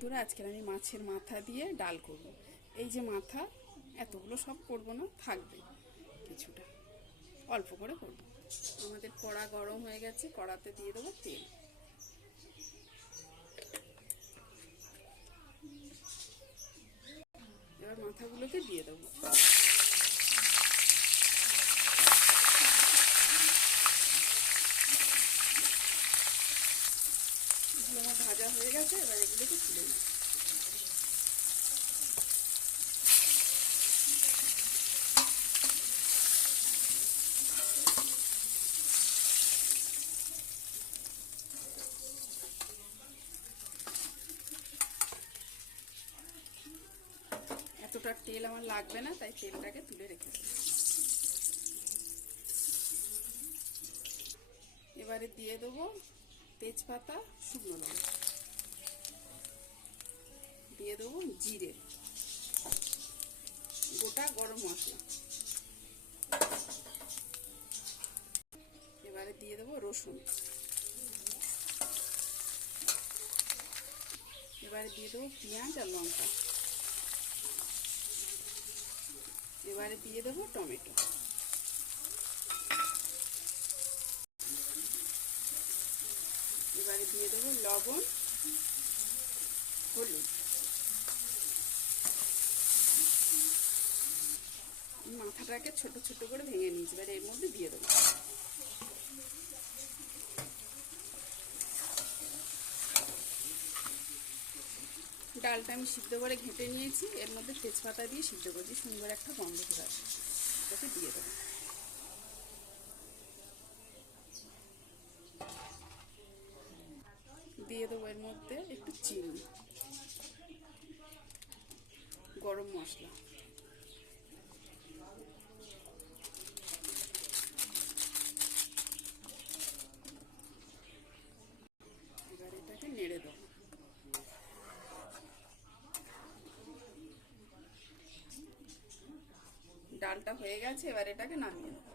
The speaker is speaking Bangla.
বন্ধুরা, আজকে আমি মাছের মাথা দিয়ে ডাল করব। এই যে মাথা, এতগুলো সব করব না, থাকবে কিছুটা, অল্প করে করব। আমাদের কড়া গরম হয়ে গেছে, কড়াতে দিয়ে দেবো তেল। এবার মাথাগুলোকে দিয়ে দেবো। এগুলো আমার ভাজা হয়ে গেছে, এবার এগুলোকে তুলে নেব। এতটা তেল আমার লাগবে না, তাই তেলটাকে তুলে রেখেছি। এবারে দিয়ে দেবো তেজপাতা, শুকনো লঙ্কা, দিয়ে দেবো জিরে, গোটা গরম মশলা, এবারে দিয়ে দেবো রসুন, এবারে দিয়ে দেবো পেঁয়াজ আর লঙ্কা, এবারে দিয়ে দেবো টমেটো, এবারে দিয়ে দেবো লবণ, হলুদ। মাথাটাকে ছোট ছোট করে ভেঙে নিয়েছি, এবারে এর মধ্যে দিয়ে দেবো। ডালটা আমি সিদ্ধ করে ঘেঁটে নিয়েছি, এর মধ্যে তেজপাতা দিয়ে সিদ্ধ করেছি, সুন্দর একটা গন্ধ করে আসে, এটাকে দিয়ে দেবো। দিয়ে দেবো এর মধ্যে একটু চিনি, গরম মশলা, এবার এটাকে নেড়ে দেবো। ডালটা হয়ে গেছে, এবার এটাকে নামিয়ে দেবো।